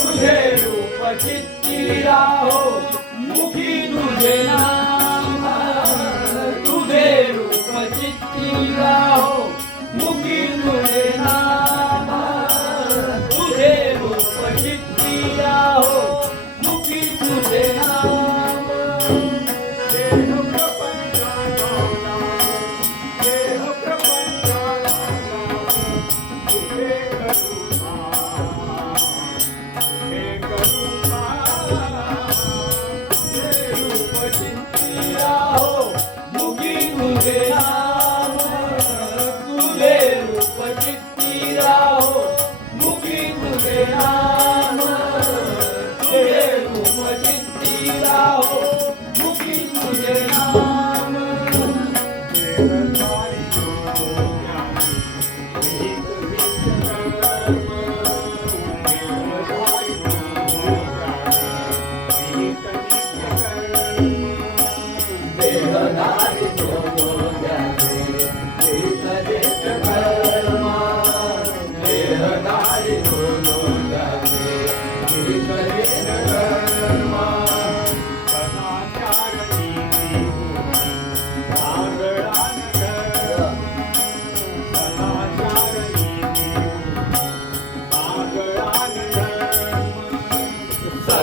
तुझे रूप चित्ती राहो मुखी तुझे नाम तुझे रूप चित्ती राहो मुखी तुझे नाम तुझे रूप चित्ती राहो मुखी तुझे नाम Yeah.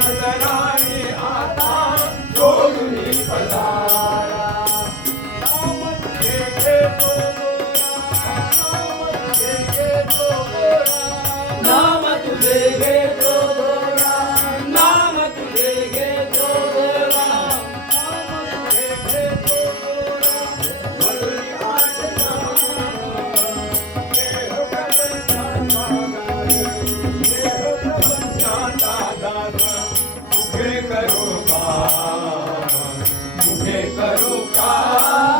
अंतराने आता. सोडून पदारा नाम घे तो Yeah. Quero calar.